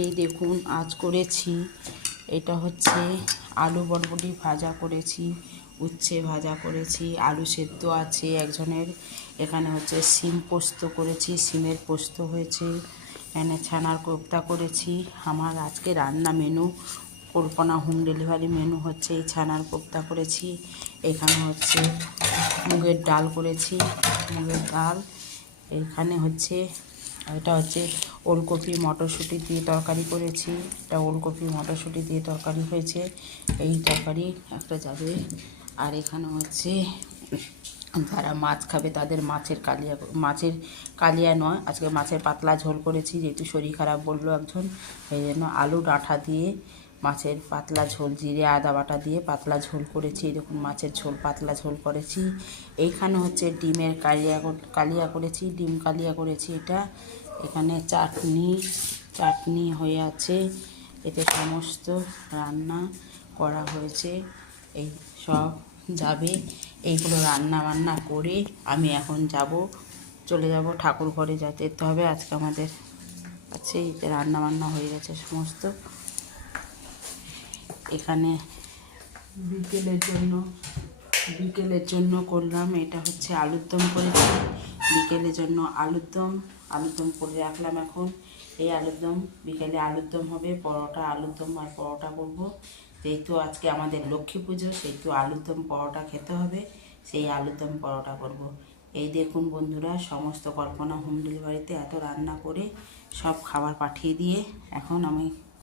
এই দেখুন আজ করেছি, এটা হচ্ছে আলু বরবটি ভাজা করেছি, উচ্ছে ভাজা করেছি, আলু সেদ্ধ আছে একজনের, এখানে হচ্ছে শিম পোস্ত করেছি, শিমের পোস্ত হয়েছে, এখানে ছানার কোপ্তা করেছি। আমার আজকে রান্না মেনু কল্পনা হোম ডেলিভারি মেনু হচ্ছে এই ছানার কোপ্তা করেছি, এখানে হচ্ছে মুগের ডাল করেছি, মুগের ডাল, এখানে হচ্ছে এটা হচ্ছে ওলকপি মটরশুঁটি দিয়ে তরকারি করেছি, এটা ওলকপি মটরশুঁটি দিয়ে তরকারি হয়েছে, এই তরকারি একটা যাবে। আর এখানে হচ্ছে যারা মাছ খাবে তাদের মাছের কালিয়া নয়, আজকে মাছের পাতলা ঝোল করেছি, যেহেতু শরীর খারাপ বললো একজন, এই জন্য আলু ডাঁটা দিয়ে মাছের পাতলা ঝোল, জিরে আদা বাটা দিয়ে পাতলা ঝোল করেছি। দেখুন মাছের ঝোল পাতলা ঝোল করেছি। এইখানে হচ্ছে ডিমের কালিয়া করেছি, ডিম কালিয়া করেছি এটা। এখানে চাটনি হয়ে আছে, এতে সমস্ত রান্না করা হয়েছে, এই সব যাবে। এইগুলো রান্না বান্না করে আমি এখন চলে যাব ঠাকুর ঘরে, যেতে হবে আজকে আমাদের আছে, এতে রান্না বান্না হয়ে গেছে সমস্ত। এখানে বিকেলের জন্য করলাম, এটা হচ্ছে আলুর দম করেছি, বিকেলের জন্য আলুর দম করে রাখলাম। এখন এই আলুর দম, বিকেলে আলুর দম হবে, পরোটা আলুর দম আর পরোটা করব, যেহেতু আজকে আমাদের লক্ষ্মী পুজো, সেহেতু আলুর দম পরোটা খেতে হবে, সেই আলুর দম পরোটা করব। এই দেখুন বন্ধুরা, সমস্ত কল্পনা হোম ডেলিভারিতে এত রান্না করে সব খাবার পাঠিয়ে দিয়ে এখন আমি